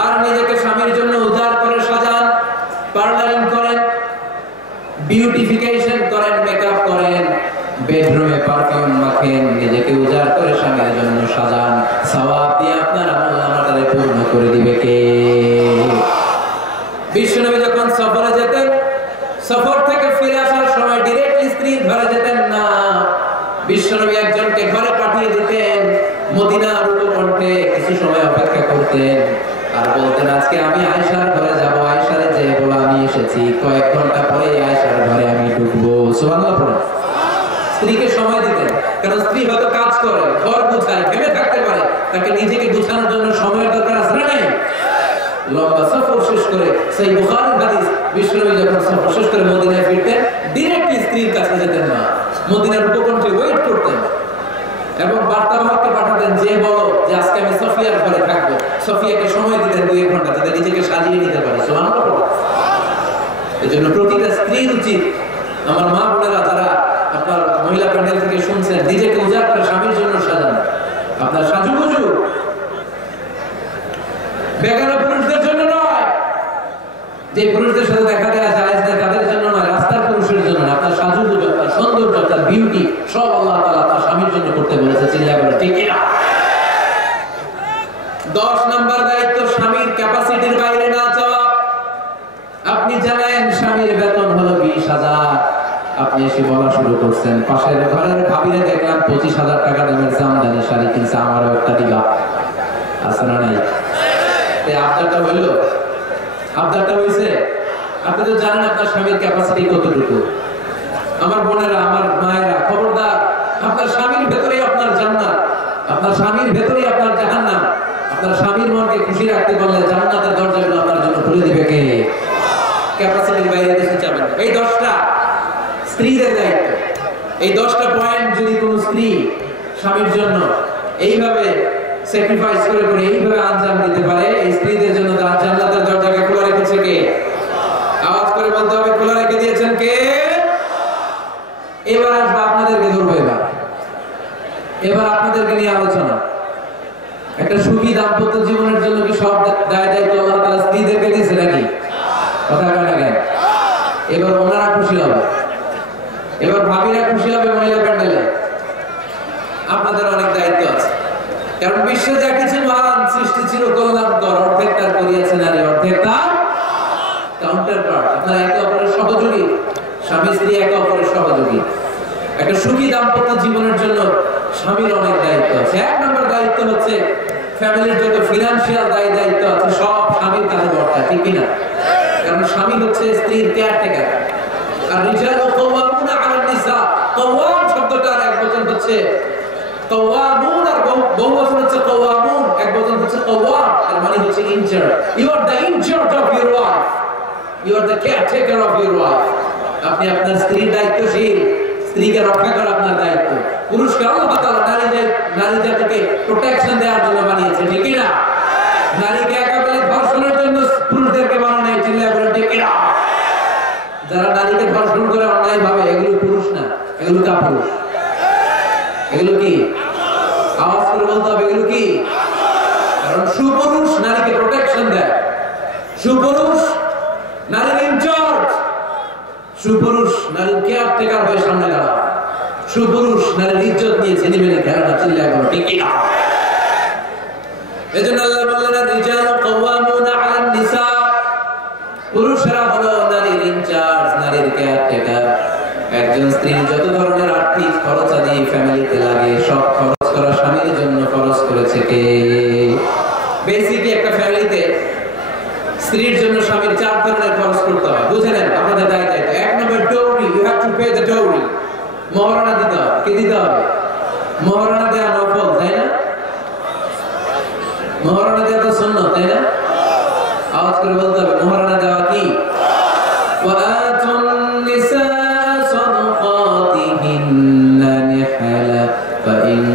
আর নিজেকে স্বামীর জন্য উজাড় করে সাজান, পার্লারিং করেন, বিউটিফিকেশন করেন, মেকআপ করেন, বেডরুমে পারফিউম মাখেন, নিজেকে উজাড় করে স্বামীর জন্য সাজান। সওয়াব দিয়ে আপনার আমলনামাটারে পূর্ণ করে দিবে কে? বিশ্বনবী যখন সফরে যেতেন, সফর থেকে ফিরে আসার সময় ডিরেক্টলি স্ত্রীর ঘরে যেতেন না। বিশ্বনবী একজনকে ঘরে পাঠিয়ে দিতেন, মদিনার উপকণ্ঠে কিছু সময় অপেক্ষা করতেন, আর বলতেন আজকে আমি আয়েশার ঘরে যাব, আয়েশারে যে বলা আমি এসেছি, কয়েক ঘন্টা পরে আয়েশার ঘরে আমি ঢুকবো। সুবহানাল্লাহ পড়ুন। স্ত্রীকে সময় দিতেন, কারণ স্ত্রী হয়তো কাজ করে, ঘর গুছায়, ঘেমে থাকতে পারে, তাকে নিজেকে গুছানোর জন্য সময়ের দরকার আছে না? লম্বা সফর শেষ করে, সেই বুখারীর হাদিস, বিশ্বনবী যখন সফর শেষ করে মদিনায় ফিরতেন, ডিরেক্টলি স্ত্রীর কাছে যেতেন না, মদিনার উপকণ্ঠে ওয়েট করতেন এবং বার্তাবাহককে পাঠাতেন যে বলো যে আজকে আমি সফিয়ার ঘরে থাকবো। সফিয়াকে সময় দিতেন 2 ঘন্টা, যাতে নিজেকে সাজিয়ে নিতে পারে। সুবহানাল্লাহ। এজন্য প্রতিটা স্ত্রীর উচিত, আমার মা বোনেরা যারা আপনার মহিলা প্যান্ডেল থেকে শুনছেন, নিজেকে উজাড় করে স্বামীর জন্য সাজান। আপনার সাজুগুজু বেগানা পুরুষদের জন্য নয়, যে পুরুষদের সাথে দেখা দেওয়া জায়েজ না তাদের জন্য নয়, রাস্তার পুরুষের জন্য। আপনার সাজুগুজু, আপনার সৌন্দর্য, আপনার বিউটি সব আল্লাহ তাআলা তার স্বামীর জন্য করতে বলেছে। চিল্লায় বলে ঠিক কিনা। 10 নম্বর দায়িত্ব, স্বামীর ক্যাপাসিটির বাইরে না যাওয়া। আপনি জানেন স্বামীর বেতন হলো 20,000, আপনি এসে বলা শুরু করছেন, পাশের ঘরের ভাবিরে দেখলাম 25,000 টাকা দামের জামদানি শাড়ি কিনছে, আমারও একটা দিবা। আছে না নাই? আবদারটা হইল, আবদারটা হইছে। আপনি তো জানেন আপনার স্বামীর ক্যাপাসিটি কতটুকু। আমার বোনেরা, আমার মায়েরা, খবরদার, আপনার স্বামীর ভেতরেই আপনার জান্নাত, আপনার স্বামীর ভেতরেই আপনার জাহান্নাম। আপনার স্বামীর মনকে খুশি রাখতে পারলে জান্নাতের দরজাগুলো আপনার জন্য খুলে দিবে কে? ক্যাপাসিটির বাইরে কিছু যাবেন। এই 10টা স্ত্রীদের দায়িত্ব। এই 10টা পয়েন্ট যদি কোনো স্ত্রী স্বামীর জন্য এইভাবে স্যাক্রিফাইস করে করে এইভাবে আঞ্জাম দিতে পারে, এই স্ত্রীদের জন্য জান্নাতের দরজাকে খোলা রেখেছে কে? আওয়াজ করে বলতে হবে, খোলা রেখে দিয়েছেন কে? এবার আসবো আপনাদেরকে ধরবো। এবার আপনাদেরকে নিয়ে আলোচনা। একটা সুখী দাম্পত্য জীবনের জন্য কি সব দায় দায়িত্ব আল্লাহ তাআলা স্ত্রীদেরকে দিয়েছে নাকি? কথা বলেন না কেন? এবার ওনারা খুশি হবে, এবার ভাবিরা খুশি হবে মহিলা প্যান্ডেলে। আপনাদের অনেক দায়িত্ব আছে, কারণ বিশ্বে যা কিছু মহান সৃষ্টি ছিল কল্যাণকর, অর্ধেক তার করিয়াছে নারী, অর্ধেক তার কাউন্টার পার্ট। আপনারা একে অপরের সহযোগী, স্বামী স্ত্রী একে অপরের সহযোগী। একটা সুখী দাম্পত্য জীবনের জন্য স্বামীর অনেক দায়িত্ব আছে। 1 নম্বর দায়িত্ব হচ্ছে ফ্যামিলির যত ফিনান্সিয়াল দায়িত্ব আছে সব স্বামীর কাছে বর্তায়, ঠিক কিনা? কারণ স্বামী হচ্ছে স্ত্রীর কেয়ারটেকার। আর রিজালু কাওয়ামুনা আলান নিসা, কাওয়াম শব্দটার এক বচন হচ্ছে কাওয়ামুন, আর বহু বচন হচ্ছে কাওয়ামুন, এক বচন হচ্ছে কাওয়াম, এর মানে হচ্ছে in charge. You are the in charge of your wife, you are the caretaker of your wife. আপনি আপনার স্ত্রীর দায়িত্বশীল, স্ত্রীকে রক্ষা করা আপনার দায়িত্ব। পুরুষকে আল্লাহ তাআলা নারী জাতিকে প্রোটেকশন দেওয়ার জন্য বানিয়েছে, ঠিক কিনা? নারীকে একেবারে ধর্ষণের জন্য পুরুষদেরকে বানানো হয়েছে, ঠিক কিনা? যারা নারীকে ধর্ষণ করে অন্যায় ভাবে, এগুলো পুরুষ না, এগুলো কাপুরুষ। এগুলো কি? আওয়াজ করে বলতে হবে, এগুলো কি? কারণ সুপুরুষ নারীকে প্রোটেকশন দেয়, সুপুরুষ নারীর ইনচার্জ, সুপুরুষ নারীর কেয়ারটেকার হয়ে সামনে দাঁড়ায়, সুপুরুষ নারীর ইজ্জত নিয়ে ছেলেমেয়ে খেলা না, চিল্লায় বলো ঠিক কিনা? এজন্য আল্লাহ বললেন রিজালু কাওয়ামুনা আলান নিসা, পুরুষরা হলো নারীর ইনচার্জ, নারীর কেয়ারটেকার। একজন স্ত্রীর যত ধরনের আর্থিক খরচাদি ফ্যামিলিতে লাগে, সব খরচ করা স্বামীর জন্য খরচ করেছে কে? বেসিক্যালি একটা ফ্যামিলিতে স্ত্রীর জন্য স্বামীর 4 ধরনের খরচ করতে হয়। বুঝে নেন আপনাদের দায়িত্ব। 1 number dowry, you have to pay the dowry. মহারণা দিতে হবে। কি দিতে হবে? মহারণা দেওয়া নফল, তাই না? মহারণা দেওয়া তো সুন্নাত, তাই না? আওয়াজ করে বলতে হবে, মহারণা দেওয়া কি? ওয়াআতুন নিসা সাদাকাতিহিন্না নিহলা ফাইন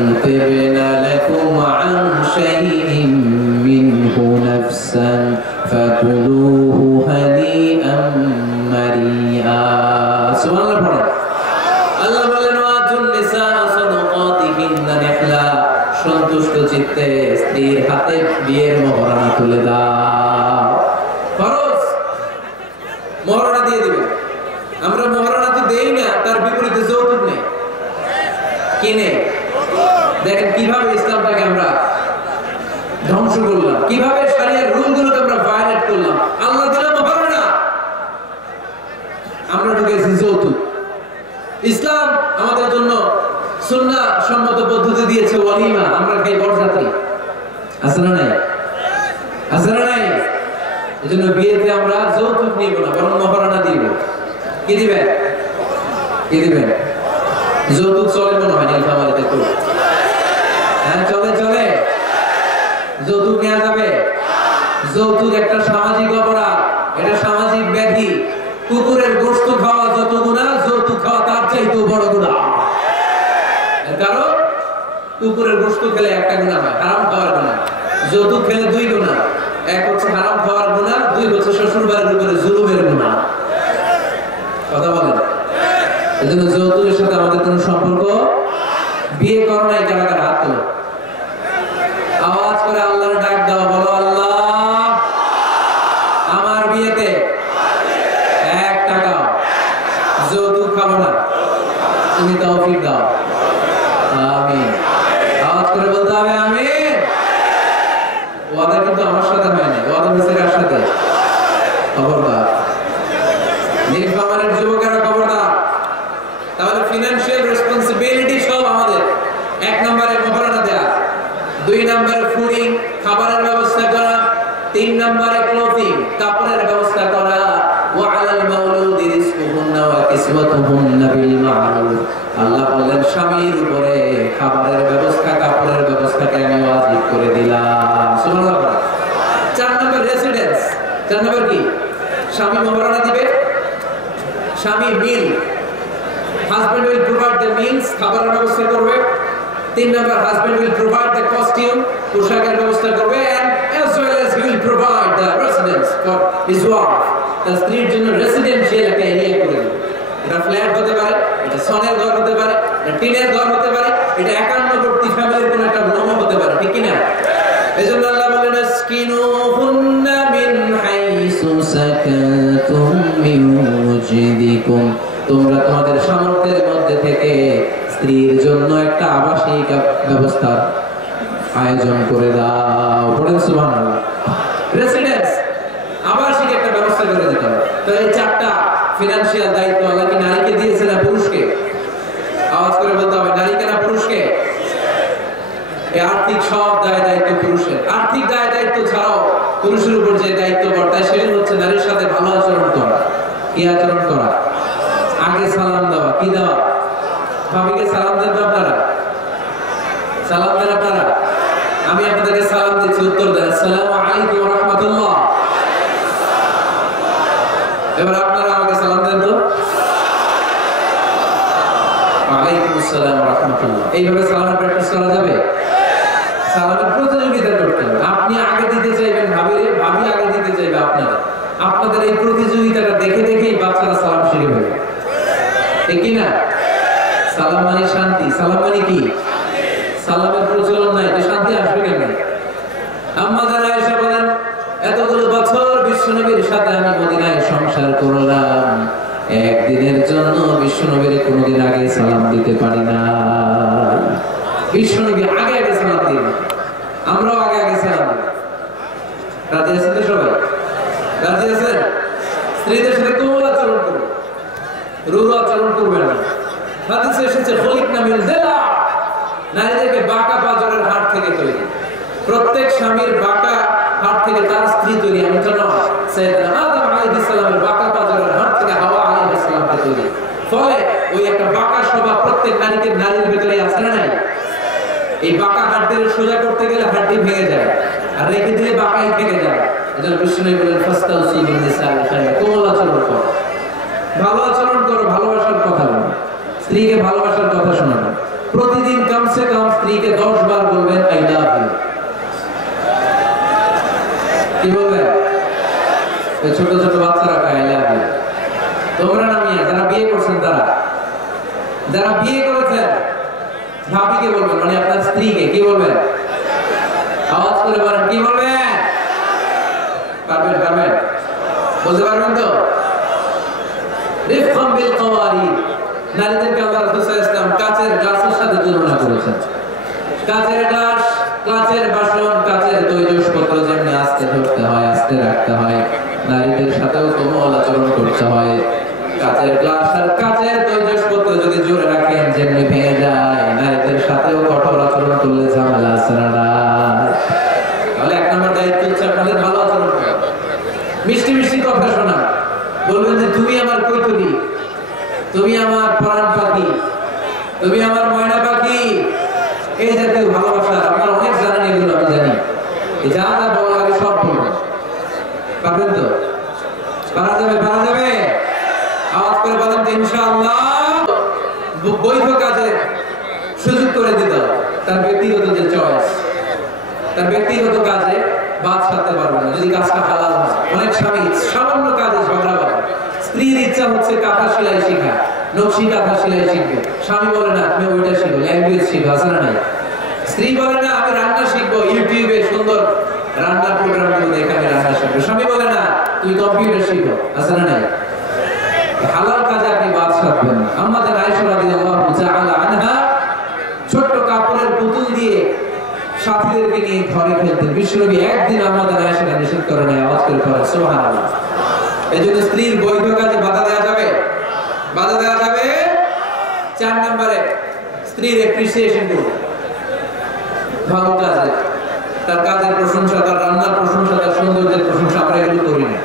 সন্তুষ্ট চিত্তে স্ত্রীর হাতে বিয়ের মোহরানা তুলে দাও। ফরজ মোহরানা দিয়ে দিবে। আমরা মোহরানা তো দেই না, তার বিপরীতে যৌতুক নেই। কি নেই? দেখেন কিভাবে ইসলামটাকে আমরা ধ্বংস করলাম, কিভাবে শরিয়ার রুলগুলোকে আমরা ভায়োলেট করলাম। আল্লাহ দিল মোহরানা, আমরা ঢুকেছি যৌতুক। ইসলাম আমাদের জন্য সুন্নাহ সম্মত পদ্ধতি দিয়েছে ওয়ালিমা, আমরা খাই বরযাত্রী। আছে না নাই? আছে না নাই? এজন্য বিয়েতে আমরা যৌতুক নিব না, বরং মোহরানা দিব। কি দিবেন? কি দিবেন? যৌতুক চলে মনে হয় নীলফামারীতে তো? হ্যাঁ চলে চলে। যৌতুক নেওয়া যাবে? যৌতুক একটা সামাজিক অপরাধ, এটা সামাজিক ব্যাধি। কুকুরের গোশত খাওয়া যত গুনাহ, যৌতুক খাওয়া তার চাইতেও বড় গুনাহ। কারণ কুকুরের গোশত খেলে একটা গুনাহ হয়, হারাম খাওয়ার গুনাহ। যৌতুক খেলে দুই গুনাহ, এক হচ্ছে হারাম খাওয়ার গুনাহ, দুই হচ্ছে শ্বশুর বাড়ির উপরে জুলুমের গুনাহ। কথা বলেন? এজন্য যৌতুকের সাথে আমাদের কোনো সম্পর্ক। বিয়ে করো নাই কারা কারা হাত তোলো, আওয়াজ করে আল্লাহর ডাক দাও, বলো আল্লাহ আমার বিয়েতে 1 টাকাও যৌতুক খাবো না, তুমি তৌফিক দাও। আমিন। আওয়াজ করে বলতে হবে আমিন। ওয়াদা কিন্তু আমার সাথে হয় না, ওয়াদা হয়েছে কার সাথে? খবরদার নীলফামারীর যুবকেরা, খবরদার। তাহলে ফিনান্সিয়াল রেসপন্সিবিলিটি সব আমাদের। 1 নম্বরে মোহরানা দেয়া, 2 নম্বরে ফুডিং খাবারের ব্যবস্থা করা, 3 নম্বরে ক্লোথিং কাপড়ের ব্যবস্থা করা। ওয়া আলাল মাউলুদি রিজকুহুন্না ওয়া কিসওয়াতুহুন্না বিল মা'রুফ। আল্লাহ বলেন স্বামীর উপরে খাবারের ব্যবস্থা, কাপড়ের ব্যবস্থাকে আমি ওয়াজিব করে দিলাম। সুবহানাল্লাহ। 4 নম্বর রেসিডেন্স। 4 নম্বর কি? স্বামী মোহরানা দিবে, স্বামী meal, husband will provide the meals, খাবারের ব্যবস্থা করবে। 3 number husband will provide the costume, পোশাকের ব্যবস্থা করবে, and as well as he will provide the residence for his wife। তার স্ত্রীর জন্য রেসিডেন্সিয়াল একটা এরিয়া করে দেবে। এটা ফ্ল্যাট হতে পারে, এটা সনের ঘর হতে পারে, এটা টিনের ঘর হতে পারে, এটা একান্নবর্তী ফ্যামিলির কোনো একটা রুম হতে পারে, ঠিক কি না? এজন্য আল্লাহ বলেন আসকিনুহুন্না মিন হাইসু সাকাতুম মিন ওয়াজদিকুম। তোমরা তোমাদের সামর্থ্যের মধ্যে থেকে স্ত্রীর জন্য একটা আবাসিক ব্যবস্থার আয়োজন করে দাও। বলেন সুবহানাল্লাহ। রেসিডেন্স, আবাসিক একটা ব্যবস্থা করে দিতে হবে। তো এই 4টা ফিনান্সিয়াল দায়িত্ব আল্লাহ কি নারীকে দিয়েছে না পুরুষকে? আওয়াজ করে বলতে হবে নারীকে না পুরুষকে? এই আর্থিক সব দায় দায়িত্ব পুরুষের। আর্থিক দায় দায়িত্ব ছাড়াও পুরুষের উপর যে দায়িত্ব বর্তায় সেগুলো হচ্ছে নারীর সাথে ভালো আচরণ করা। কি আচরণ করা? আগে সালাম দেওয়া। কি দেওয়া? ভাবিকে সালাম দেন তো আপনারা? সালাম দেন আপনারা? আমি আপনাদেরকে সালাম দিচ্ছি, উত্তর দেন আসসালামু আলাইকুম ওয়া রাহমাতুল্লাহ। এবার আপনারা আমাকে সালাম দেন তো। ওয়ালাইকুম আসসালাম ওয়া রাহমাতুল্লাহ। এইভাবে সালামের প্র্যাকটিস করা যাবে? সালামের প্রতিযোগিতা করতে হবে। আপনি আগে দিতে চাইবেন ভাবিরে, ভাবি আগে দিতে চাইবে আপনারা। আপনাদের এই প্রতিযোগিতাটা দেখে দেখেই বাচ্চারা সালাম শিখে ফেলবে, ঠিক কি না? সালাম মানে শান্তি। সালাম মানে কি? সালামের প্রচলন নাই তো শান্তি আসবে কেমন? আম্মা জান আয়েশা বলেন এতগুলো বছর বিশ্বনবীর সাথে আমি মদিনায় সংসার করলাম, একদিনের জন্য বিশ্বনবীর কোনোদিন আগে সালাম দিতে পারি না। বিশ্বনবী আগে আগে সালাম দিন, আমরাও আগে আগে সালাম দিই। রাজি আছেন তো সবাই? রাজি আছেন? স্ত্রীদের সাথে কোমল আচরণ করুন, রূঢ় আচরণ করবেন না। হাদিসে এসেছে খলিকনা মিন দিলা, নারীদেরকে বাঁকা পাঁজরের হাড় থেকে তৈরি। প্রত্যেক স্বামীর বাঁকা হাড় থেকে তার স্ত্রী তৈরি। আমি জানো সাইয়েদনা আদম আলাইহিস সালামের বাঁকা পাঁজরের হাড় থেকে হাওয়া আলাইহিস সালামকে তৈরি। ফলে ওই একটা বাঁকা স্বভাব প্রত্যেক নারীর ভিতরে আছে না নাই? এই বাঁকা হাড়দের সোজা করতে গেলে হাড়টি ভেঙে যায়, আর রেখে দিলে বাঁকাই ভেঙে যায়। এজন্য বিষ্ণু বলেন ফাস্তাউসি বিন নিসাই খায়রা, কোমল আচরণ করো, ভালো আচরণ করো, ভালোবাসার কথা বলো, স্ত্রীকে ভালোবাসার কথা শোনানো। প্রতিদিন কমসে কম স্ত্রীকে 10 বার বলবেন আই লাভ ইউ। কি বলবেন? ছোট ছোট বাচ্চারা আই লাভ ইউ। তোমরা না মিয়া, যারা বিয়ে করছেন তারা, যারা বিয়ে করেছেন ভাবিকে বলবেন, মানে আপনার স্ত্রীকে কি বলবেন? বলতে পারবেন তো? রিফকাম বিল কাওয়ারিদ, নারীদেরকে আল্লাহ রাসূল সাল্লাল্লাহু আলাইহি ওয়াসাল্লাম কাচের গ্লাসের সাথে তুলনা করেছেন। কাচের গ্লাস, কাচের বাসন, কাচের তৈজসপত্র যেমনি আস্তে ধরতে হয়, আস্তে রাখতে হয়, নারীদের সাথেও কোমল আচরণ করতে হয়। কাচের গ্লাস আর কাচের তৈজসপত্র যদি জোরে রাখেন যেমনি ভেঙে যায়, নারীদের সাথেও কঠোর আচরণ করলে ঝামেলা আছে না? তাহলে এক নম্বর দায়িত্ব হচ্ছে আপনাদের ভালো আচরণ করা, মিষ্টি মিষ্টি কথা শোনা, বলবেন যে তুমি আমার কৈতরি, তুমি আমার প্রাণ পাখি, তুমি আমার ময়না পাখি, এই জাতীয় ভালোবাসা আপনারা অনেক জানেন, এগুলো আমি জানি। যা যা বলা লাগে সব বলবেন, পারবেন তো? পারা যাবে? পারা যাবে? আওয়াজ করে বলেন তো ইনশাআল্লাহ। বৈধ কাজে সুযোগ করে দিতে হবে, তার ব্যক্তিগত যে চয়েস, তার ব্যক্তিগত কাজে বাদ সাধতে পারবেন না যদি কাজটা হালাল হয়। অনেক স্বামী সামান্য কাজে ঝগড়া করে, স্ত্রীর ইচ্ছা হচ্ছে কাঁথা সেলাই শেখা, নকশি কাঁথা সেলাই শিখবে, স্বামী বলে না তুমি ওইটা শিখো, ল্যাঙ্গুয়েজ শিখো, আছে না নাই? স্ত্রী বলে না আমি রান্না শিখবো, ইউটিউবে সুন্দর রান্নার প্রোগ্রাম গুলো দেখে আমি রান্না শিখবো, স্বামী বলে না তুমি কম্পিউটার শিখো, আছে না নাই? হালাল কাজে আপনি বাদ সাধবেন না। আমাদের আয়েশা রাদিয়াল্লাহু তাআলা আনহা ছোট্ট কাপড়ের পুতুল দিয়ে সাথীদেরকে নিয়ে ঘরে খেলতেন। বিশ্বনবী একদিন আমাদের আয়েশাকে নিষেধ করে নাই, আওয়াজ করে পড়ে সুবহানাল্লাহ। এজন্য স্ত্রীর বৈধ কাজে বাধা দেওয়া যাবে? বাধা দেওয়া যাবে। 4 নম্বরে স্ত্রীর অ্যাপ্রিসিয়েশন করুন, ভালো কাজে, তার কাজের প্রশংসা, তার রান্নার প্রশংসা, তার সৌন্দর্যের প্রশংসা আমরা এগুলো করি না।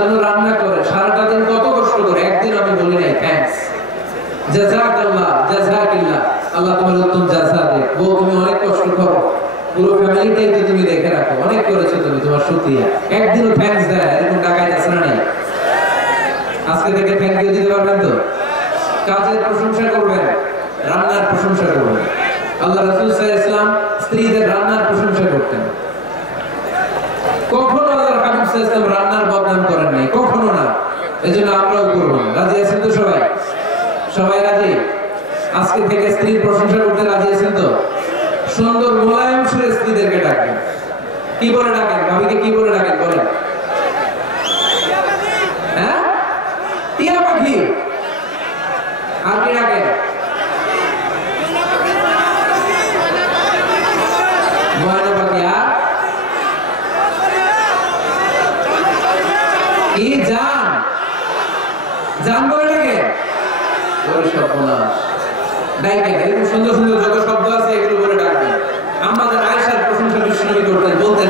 জন্য রান্না করে সারাটা দিন কত কষ্ট করে, একদিন আমি বলি নাই থ্যাঙ্কস, জাযাকাল্লাহ, জাযাকিল্লাহ, আল্লাহ তোমার উত্তম জাযা দেয়। বউ তুমি অনেক কষ্ট করো, পুরো ফ্যামিলিটাই তো তুমি দেখে রাখো, অনেক করেছো তুমি, তোমার শুকরিয়া। একদিনও থ্যাঙ্কস দেয় এরকম টাকায় আছে না নাই? আজকে থেকে থ্যাংক ইউ দিতে পারবেন তো? কাজের প্রশংসা করবেন, রান্নার প্রশংসা করবেন। আল্লাহ রাসূল সাল্লাল্লাহু আলাইহি ওয়াসাল্লাম স্ত্রীদের রান্নার প্রশংসা করতেন। কখনো আল্লাহর হাবিব সাল্লাল্লাহু আলাইহি ওয়াসাল্লাম রান্নার বদনাম করেন নাই, কখনো না। এজন্য আমরাও করব না। রাজি আছেন তো সবাই? সবাই রাজি? আজকে থেকে স্ত্রীর প্রশংসা করতে রাজি আছেন তো? সুন্দর মোলায়েম সুরে স্ত্রীদেরকে ডাকবেন। কি বলে ডাকেন? ভাবিকে কি বলে ডাকেন বলেন? হ্যাঁ, টিয়া পাখি। আর কি ডাকেন? ময়না পাখি। আর কি? জান। জান বলে ডাকেন? ওরে সর্বনাশ, ডাকেন। এরকম সুন্দর সুন্দর যত শব্দ আছে এগুলো বলে ডাকবেন। আমাদের আয়েশার প্রশংসা বিশ্বনবী করতেন, বলতেন